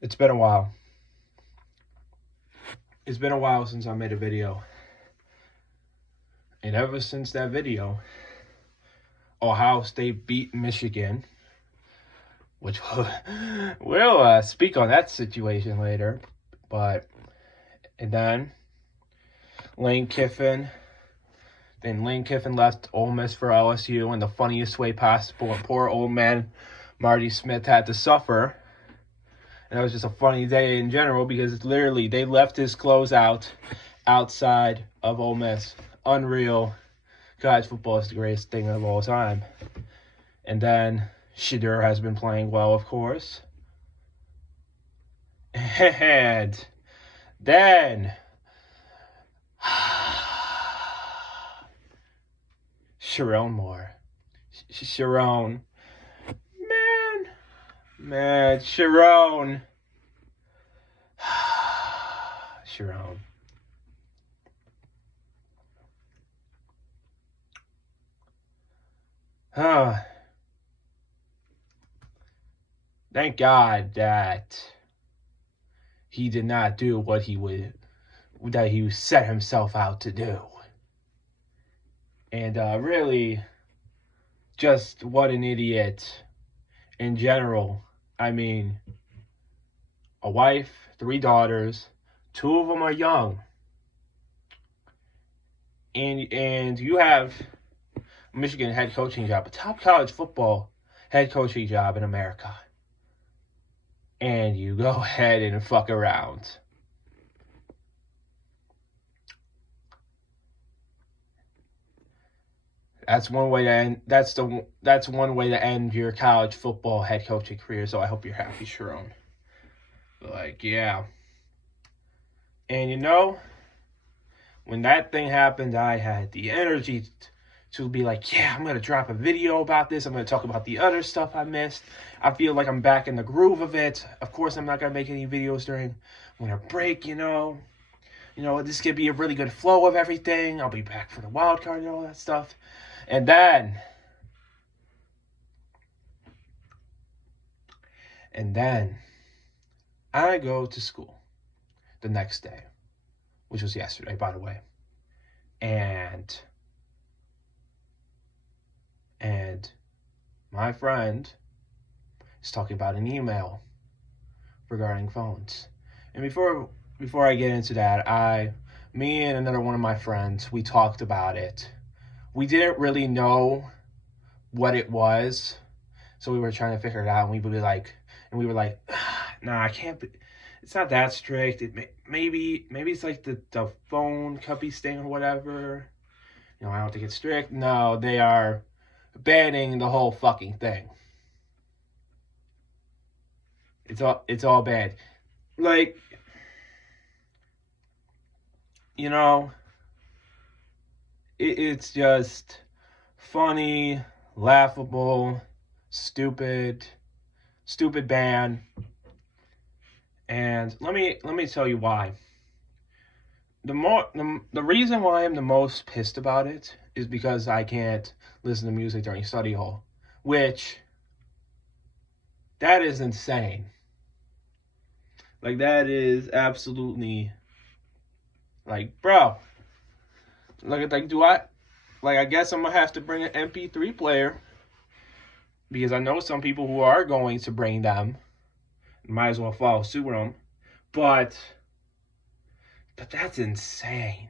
It's been a while. It's been a while since I made a video. And ever since that video, Ohio State beat Michigan, which we'll speak on that situation later. And then Lane Kiffin left Ole Miss for LSU in the funniest way possible. And poor old man Marty Smith had to suffer. And it was just a funny day in general because literally they left his clothes outside of Ole Miss. Unreal. College football is the greatest thing of all time. And then Shedeur has been playing well, of course. And then Sherrone Moore. Sherrone. Man, Sherrone. Sherrone. Thank God that he did not do what he set himself out to do. And really, just what an idiot in general. I mean, a wife, 3 daughters, 2 of them are young. And you have a Michigan head coaching job, a top college football head coaching job in America. And you go ahead and fuck around. That's one way to end. That's one way to end your college football head coaching career. So I hope you're happy, Sherrone. Yeah. And when that thing happened, I had the energy to be like, yeah, I'm going to drop a video about this. I'm going to talk about the other stuff I missed. I feel like I'm back in the groove of it. Of course, I'm not going to make any videos during winter break, this could be a really good flow of everything. I'll be back for the wild card and all that stuff. And then I go to school the next day, which was yesterday, by the way. And my friend is talking about an email regarding phones. And before I get into that, me and another one of my friends, we talked about it. We didn't really know what it was, so we were trying to figure it out. And we were like, nah, I can't be. It's not that strict. Maybe it's like the phone company thing or whatever. I don't think it's strict. No, they are banning the whole fucking thing. It's all bad. It's just funny, laughable, stupid ban. And let me tell you why. The reason why I'm the most pissed about it is because I can't listen to music during study hall, which that is insane. That is absolutely bro. I guess I'm gonna have to bring an MP3 player because I know some people who are going to bring them. Might as well follow suit with them. But that's insane.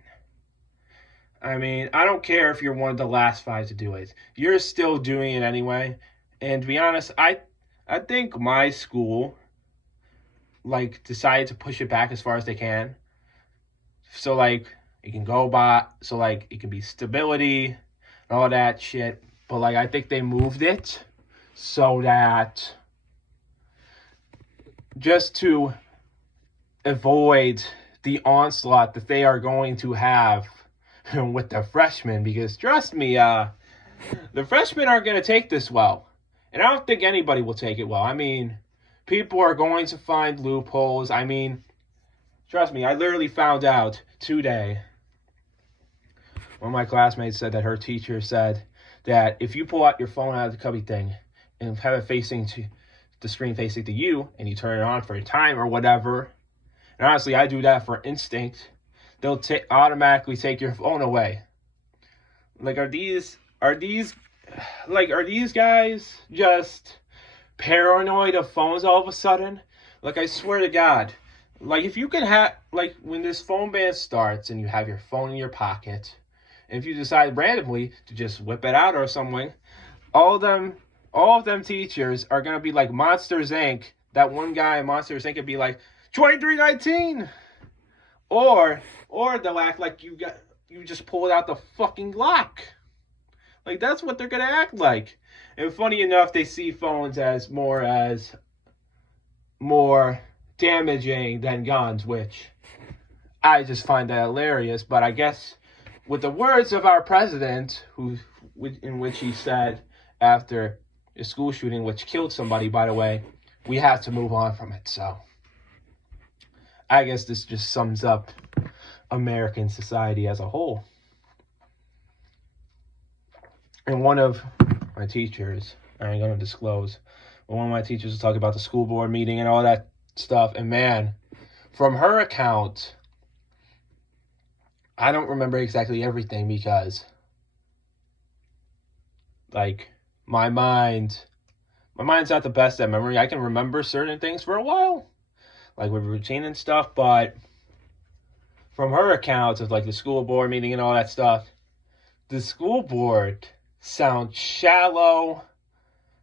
I mean, I don't care if you're one of the last 5 to do it. You're still doing it anyway. And to be honest, I think my school decided to push it back as far as they can. So it can go by, so it can be stability and all that shit. But I think they moved it so that just to avoid the onslaught that they are going to have with the freshmen, because trust me, the freshmen aren't going to take this well. And I don't think anybody will take it well. I mean, people are going to find loopholes. I mean, trust me, I literally found out today. One of my classmates said that her teacher said that if you pull out your phone out of the cubby thing and have it facing to the screen facing to you and you turn it on for a time or whatever, and honestly, I do that for instinct, they'll automatically take your phone away. Like, are these guys just paranoid of phones all of a sudden? Like, I swear to God, like, if you can have, like, when this phone ban starts and you have your phone in your pocket, and if you decide randomly to just whip it out or something, all of them teachers are gonna be like Monsters Inc. That one guy in Monsters Inc. could be like 2319, or they'll act like you just pulled out the fucking Glock. Like, that's what they're gonna act like. And funny enough, they see phones as more damaging than guns, which I just find that hilarious. But I guess with the words of our president, in which he said after a school shooting, which killed somebody, by the way, we have to move on from it. So I guess this just sums up American society as a whole. And one of my teachers, I ain't gonna disclose, but one of my teachers was talking about the school board meeting and all that stuff. And man, from her account, I don't remember exactly everything because, like, my mind's not the best at memory. I can remember certain things for a while, like with routine and stuff, but from her accounts of, like, the school board meeting and all that stuff, the school board sounds shallow,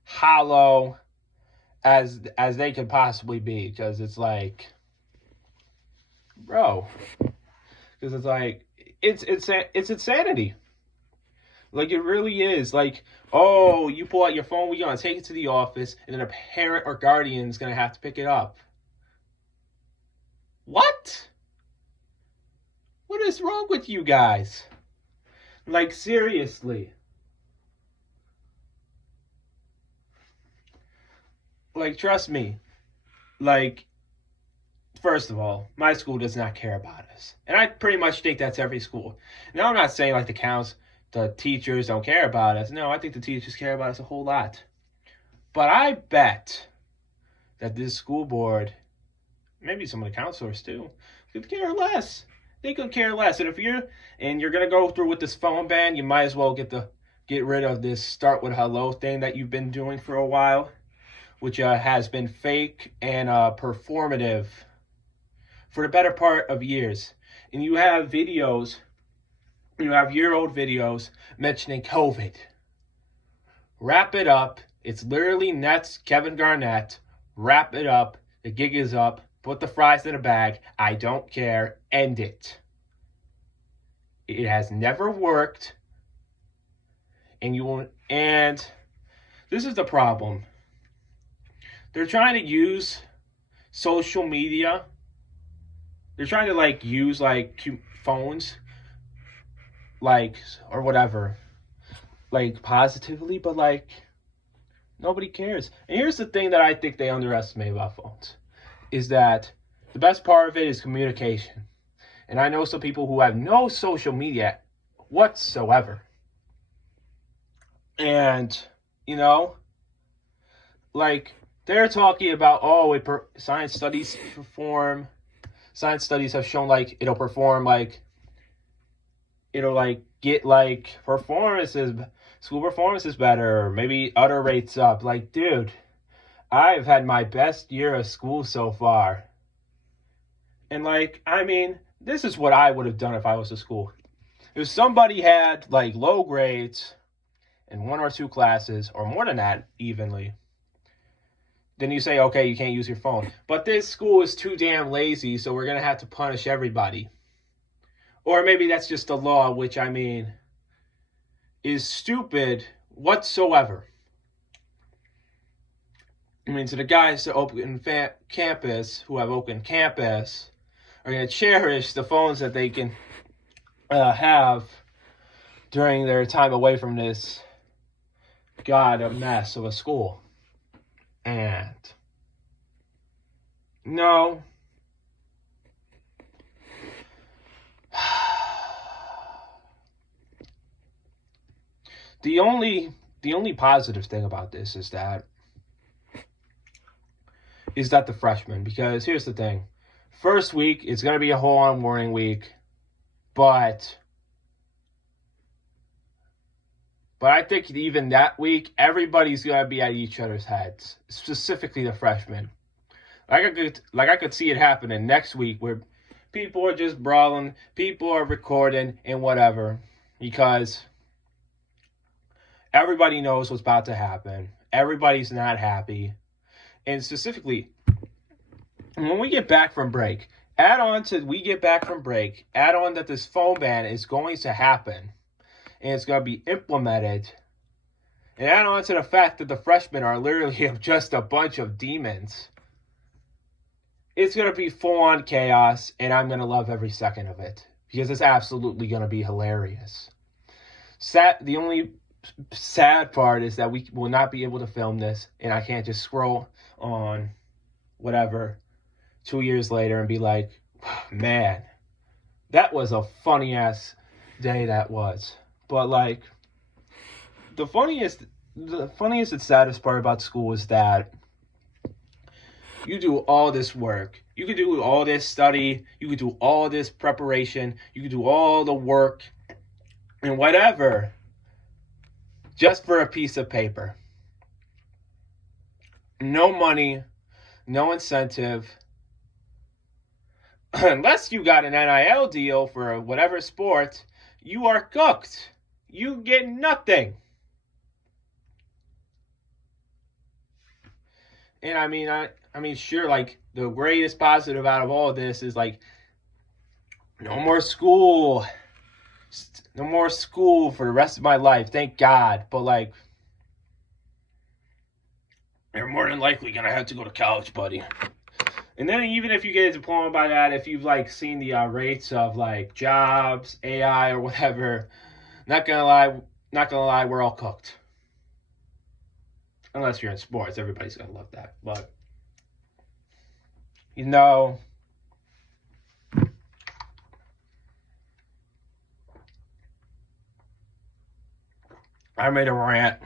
hollow as they could possibly be, because it's like, bro, because it's like, it's insanity. Like, it really is. Like, oh, you pull out your phone, we're gonna take it to the office, and then a parent or guardian is gonna have to pick it up. What? What is wrong with you guys? Like, seriously. Like, trust me. Like, first of all, my school does not care about us. And I pretty much think that's every school. Now, I'm not saying, like, the teachers don't care about us. No, I think the teachers care about us a whole lot. But I bet that this school board, maybe some of the counselors too, could care less. They could care less. And if you're gonna go through with this phone ban, you might as well get rid of this start with hello thing that you've been doing for a while, which has been fake and performative for the better part of years. And you have videos, year-old videos mentioning COVID. Wrap it up. It's literally Nets, Kevin Garnett. Wrap it up. The gig is up. Put the fries in a bag. I don't care. End it. It has never worked. And this is the problem. They're trying to use social media. They're trying to, like, use, like, phones, like, or whatever, like, positively, but, like, nobody cares. And here's the thing that I think they underestimate about phones, is that the best part of it is communication. And I know some people who have no social media whatsoever. And, like, they're talking about, science studies have shown, like, it'll perform, like, it'll, like, get, like, school performances better, or maybe utter rates up. Like, dude, I've had my best year of school so far. And, like, I mean, this is what I would have done if I was in school. If somebody had, like, low grades in one or two classes, or more than that, evenly, then you say, okay, you can't use your phone. But this school is too damn lazy, so we're going to have to punish everybody. Or maybe that's just the law, which, I mean, is stupid whatsoever. I mean, so the guys who open campus, who have open campus, are going to cherish the phones that they can have during their time away from this a mess of a school. And no, the only positive thing about this is that is that the freshmen. Because here's the thing. First week, it's going to be a whole on warning week. But I think even that week, everybody's going to be at each other's heads. Specifically the freshmen. I could see it happening next week where people are just brawling, people are recording and whatever, because everybody knows what's about to happen. Everybody's not happy. And specifically, when we get back from break, add on that this phone ban is going to happen and it's going to be implemented. And add on to the fact that the freshmen are literally just a bunch of demons. It's going to be full-on chaos, and I'm going to love every second of it because it's absolutely going to be hilarious. The only sad part is that we will not be able to film this, and I can't just scroll on whatever 2 years later and be like, man, that was a funny-ass day that was. But, like, the funniest and saddest part about school is that you do all this work. You could do all this study. You could do all this preparation. You could do all the work and whatever just for a piece of paper. No money, no incentive. Unless you got an NIL deal for whatever sport, you are cooked. You get nothing. And I mean, sure, like, the greatest positive out of all of this is, like, no more school. No more school for the rest of my life, thank God. But, like, you're more than likely going to have to go to college, buddy. And then even if you get a diploma by that, if you've, like, seen the rates of, like, jobs, AI, or whatever, not gonna lie, we're all cooked. Unless you're in sports, everybody's gonna love that. But, you know, I made a rant.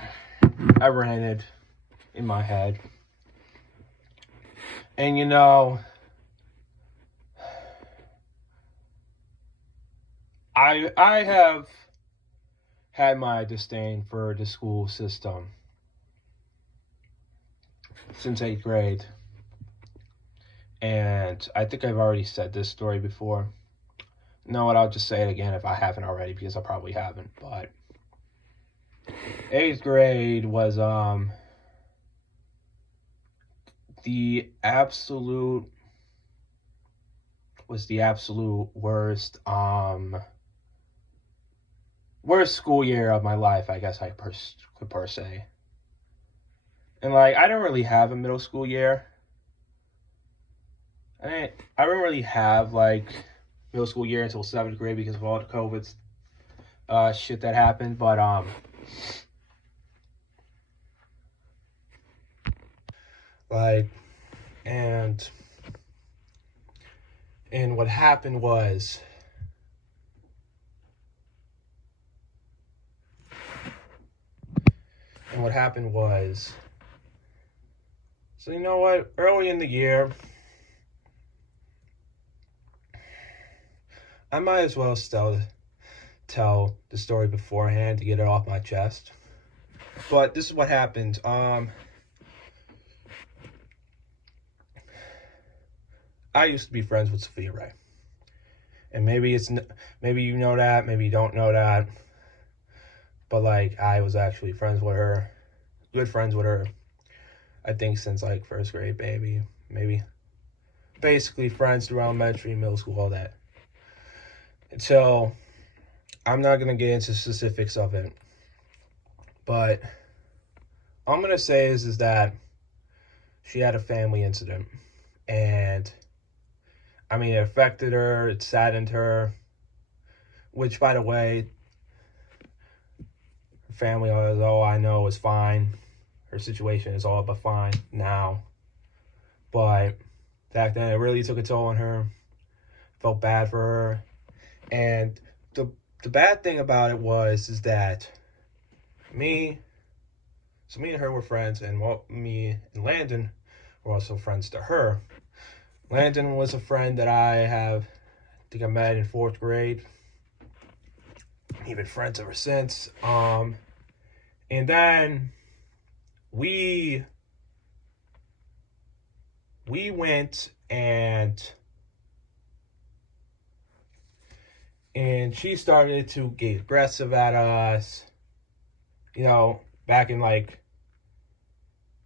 I ranted in my head. And, you know, I have had my disdain for the school system since 8th grade. And I think I've already said this story before. You know what, I'll just say it again if I haven't already, because I probably haven't. But 8th grade was the absolute worst school year of my life, I guess I could per se. And, like, I didn't really have a middle school year. I didn't really have, like, middle school year until 7th grade because of all the COVID shit that happened. But like, and what happened was, so you know what, early in the year, I might as well still tell the story beforehand to get it off my chest. But this is what happened. I used to be friends with Sophia Ray. And maybe you know that, maybe you don't know that. But, like, I was actually friends with her. Good friends with her. I think since, like, 1st grade, baby. Maybe. Basically friends through elementary, middle school, all that. So, I'm not going to get into specifics of it. But all I'm going to say is that she had a family incident. And, I mean, it affected her. It saddened her. Which, by the way, her family, as all I know, is fine. Her situation is all but fine now. But back then, it really took a toll on her. Felt bad for her. And the bad thing about it is that me and her were friends, and me and Landon were also friends to her. Landon was a friend that I think I met in 4th grade. We've been friends ever since. And then we went and she started to get aggressive at us. Back in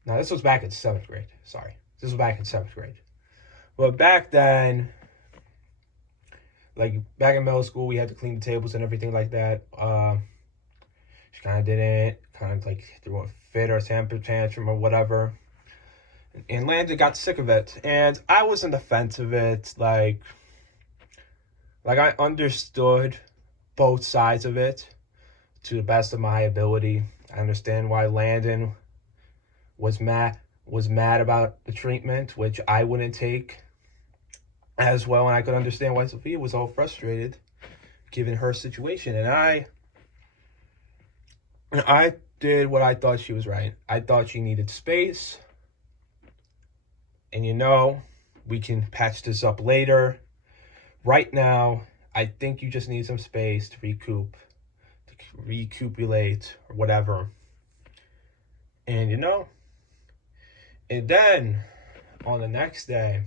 this was back in 7th grade. Sorry. This was back in 7th grade. But back then, back in middle school, we had to clean the tables and everything like that. She kind of didn't, threw a fit or temper tantrum or whatever. And Landon got sick of it. And I was in defense of it. I understood both sides of it to the best of my ability. I understand why Landon was mad about the treatment, which I wouldn't take as well. And I could understand why Sophia was all frustrated given her situation. And I did what I thought she was right. I thought she needed space. And we can patch this up later. Right now, I think you just need some space to recuperate or whatever. And and then on the next day,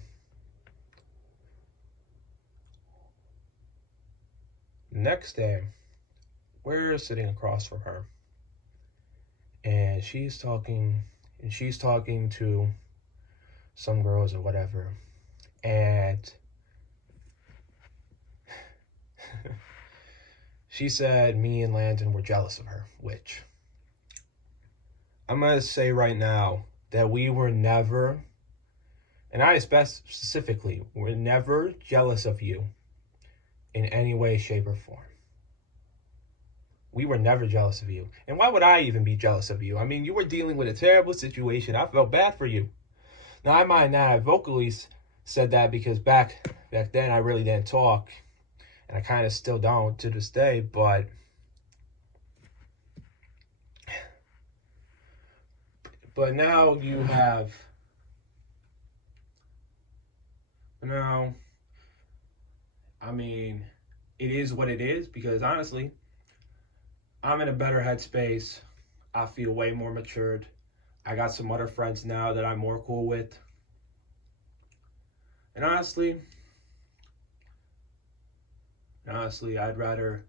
we're sitting across from her. And she's talking to some girls or whatever. And she said me and Landon were jealous of her, which I'm going to say right now that we were never, and I specifically, were never jealous of you in any way, shape, or form. We were never jealous of you. And why would I even be jealous of you? I mean, you were dealing with a terrible situation. I felt bad for you. Now, I might not have vocally said that because back then I really didn't talk. And I kind of still don't to this day. But now you have... Now, I mean, it is what it is. Because honestly, I'm in a better headspace. I feel way more matured. I got some other friends now that I'm more cool with. And honestly, I'd rather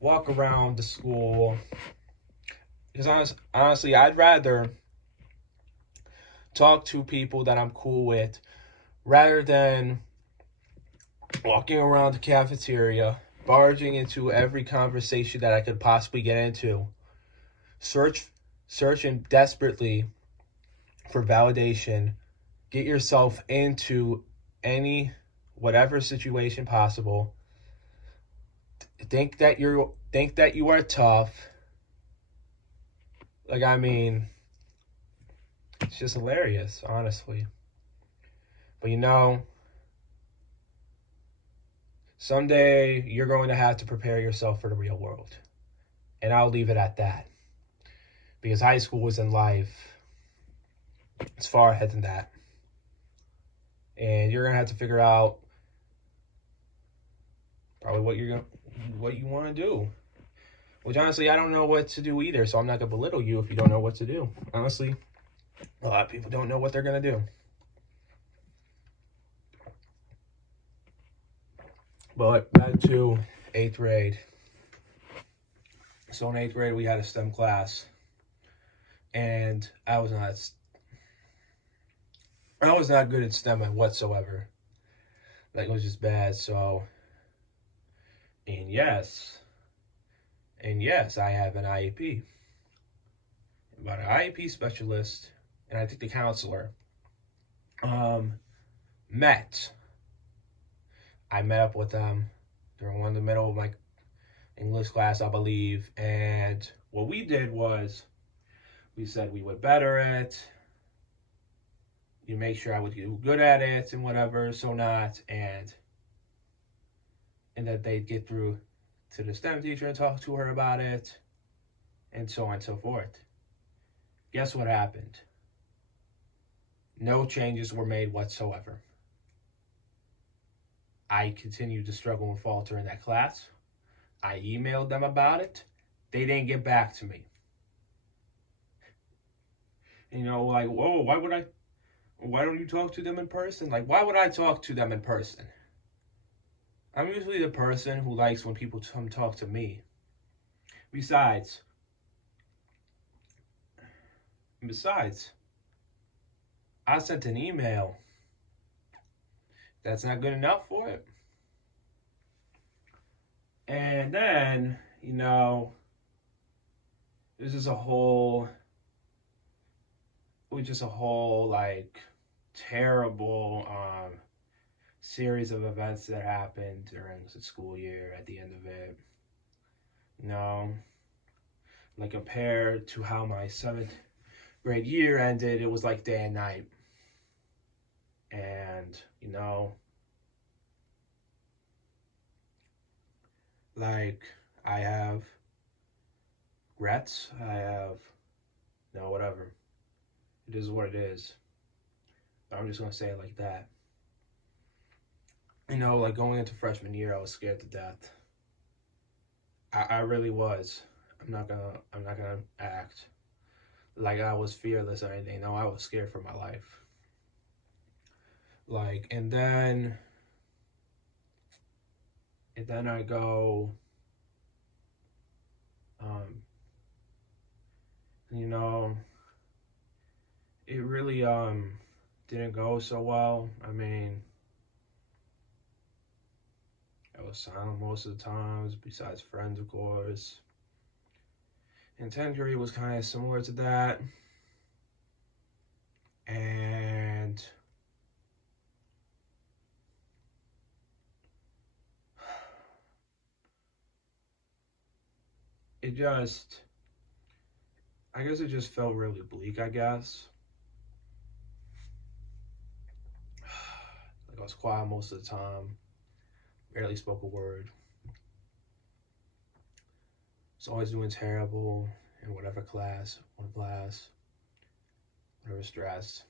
walk around the school. Because honestly, I'd rather talk to people that I'm cool with rather than walking around the cafeteria, barging into every conversation that I could possibly get into, searching desperately for validation, get yourself into whatever situation possible, think that you are tough. It's just hilarious, honestly. But someday you're going to have to prepare yourself for the real world. And I'll leave it at that. Because high school isn't life. It's far ahead than that. And you're going to have to figure out probably what you want to do. Which honestly, I don't know what to do either. So I'm not going to belittle you if you don't know what to do. Honestly, a lot of people don't know what they're going to do. But back to 8th grade. So in 8th grade, we had a STEM class. And I was not good at STEM whatsoever. It was just bad. So, and yes, I have an IEP. About an IEP specialist, and I think the counselor, met. I met up with them during one of the middle of my English class, I believe. And what we did was, we said we would better it. You make sure I would do good at it and whatever, so not, and that they'd get through to the STEM teacher and talk to her about it, and so on and so forth. Guess what happened? No changes were made whatsoever. I continued to struggle and falter in that class. I emailed them about it. They didn't get back to me. Like, whoa, why don't you talk to them in person? Like, why would I talk to them in person? I'm usually the person who likes when people come talk to me. Besides, I sent an email. That's not good enough for it. And then, it was just a whole like terrible series of events that happened during the school year at the end of it. Like compared to how my 7th grade year ended, it was like day and night. And, like I have regrets. I have, whatever. It is what it is. I'm just going to say it like that. Like going into freshman year, I was scared to death. I really was. I'm not gonna act like I was fearless or anything. No, I was scared for my life. Like, and then I go, it really didn't go so well. I mean, I was silent most of the times, besides friends, of course. And 10th grade was kind of similar to that. And I guess it just felt really bleak, I guess. Like I was quiet most of the time, barely spoke a word. Was always doing terrible in whatever class, whatever stress.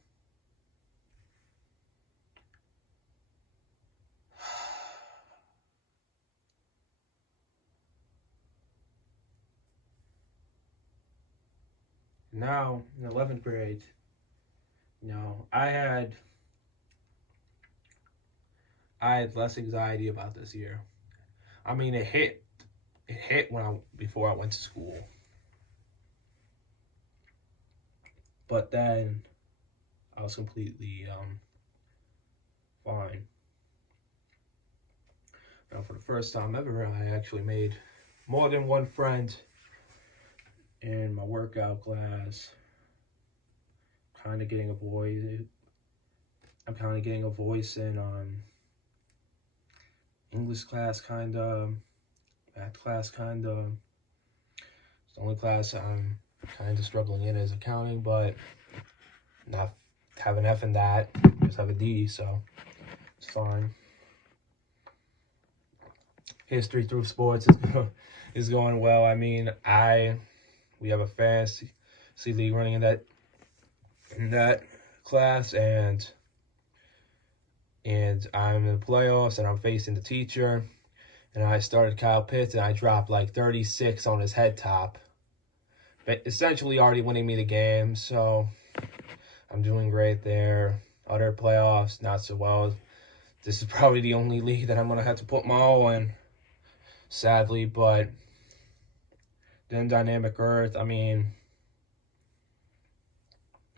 Now, in 11th grade, I had less anxiety about this year. I mean, it hit before I went to school. But then I was completely fine. Now, for the first time ever, I actually made more than one friend in my workout class. I'm kind of getting a voice in English class, kind of, math class, kind of. It's the only class I'm kind of struggling in is accounting, but not have an F in that, just have a D, so it's fine. History through sports is going well. I mean, we have a fantasy league running in that class, and I'm in the playoffs, and I'm facing the teacher, and I started Kyle Pitts, and I dropped like 36 on his head top, but essentially already winning me the game, so I'm doing great there. Other playoffs, not so well. This is probably the only league that I'm going to have to put my all in, sadly, but then Dynamic Earth, I mean,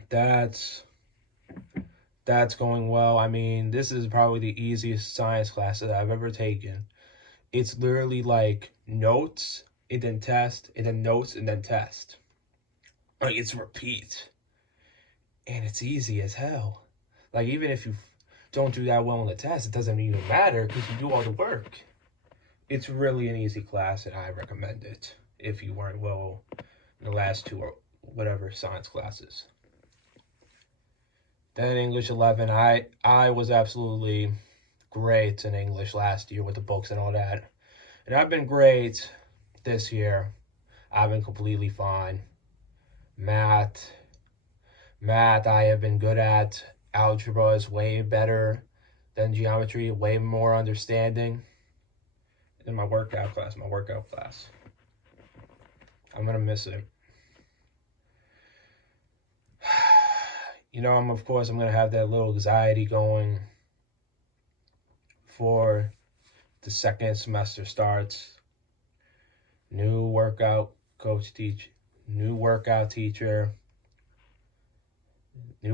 that's going well. I mean, this is probably the easiest science class that I've ever taken. It's literally like notes, and then test, and then notes, and then test. Like, it's repeat. And it's easy as hell. Like, even if you don't do that well on the test, it doesn't even matter because you do all the work. It's really an easy class, and I recommend it if you weren't well in the last 2 or whatever science classes. Then English 11, I was absolutely great in English last year with the books and all that. And I've been great this year. I've been completely fine. Math, Math I have been good at. Algebra is way better than geometry, way more understanding. In my workout class, I'm going to miss it. You know, I'm going to have that little anxiety going before the second semester starts. New workout teacher, new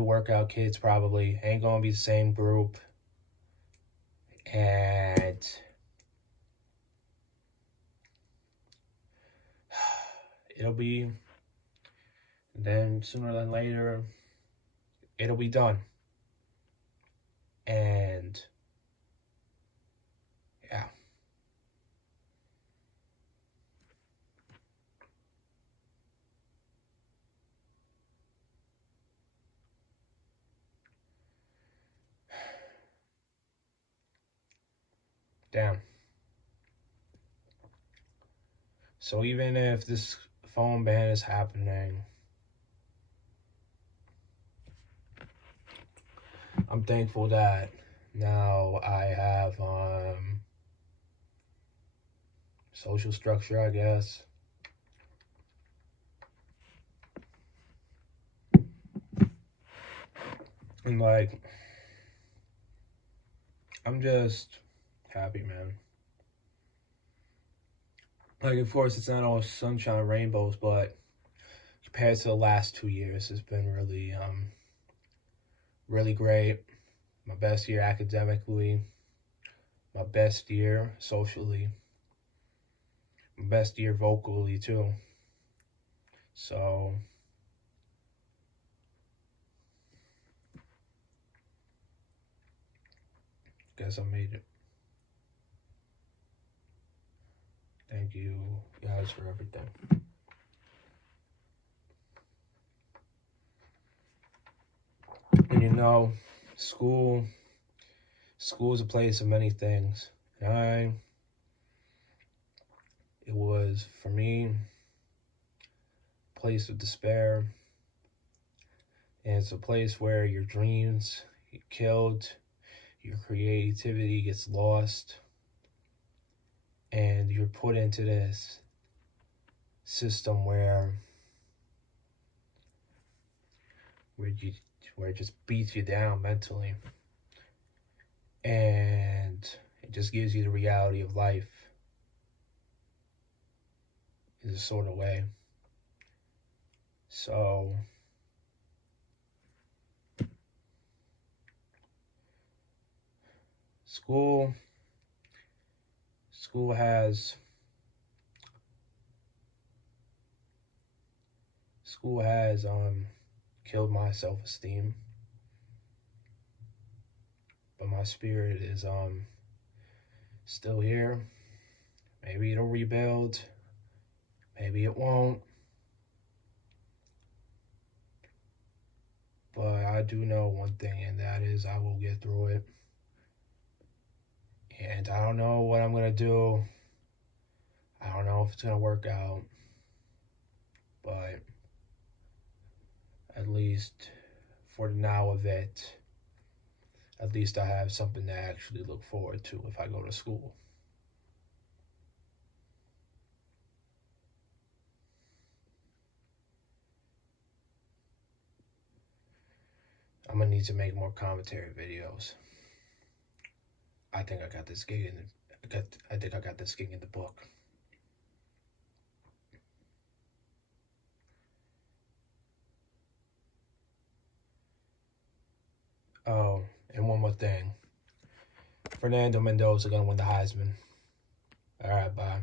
workout kids probably. Ain't going to be the same group. And it'll be, then sooner than later, it'll be done. And yeah. Damn. So even if this phone ban is happening, I'm thankful that now I have social structure, I guess. And like, I'm just happy, man. Like, of course, it's not all sunshine and rainbows, but compared to the last 2 years, it's been really, really great. My best year academically, my best year socially, my best year vocally too. So guess I made it. Thank you guys for everything. And you know, school is a place of many things. And it was, for me, a place of despair. And it's a place where your dreams get killed, your creativity gets lost, and you're put into this system where it just beats you down mentally, and it just gives you the reality of life in a sort of way. So school has killed my self-esteem, but my spirit is still here. Maybe it'll rebuild, maybe it won't, but I do know one thing, and that is I will get through it. And I don't know what I'm gonna do. I don't know if it's gonna work out, but at least for the now of it, at least I have something to actually look forward to if I go to school. I'm gonna need to make more commentary videos. I think I got this gig in the book. Oh, and one more thing. Fernando Mendoza gonna win the Heisman. All right, bye.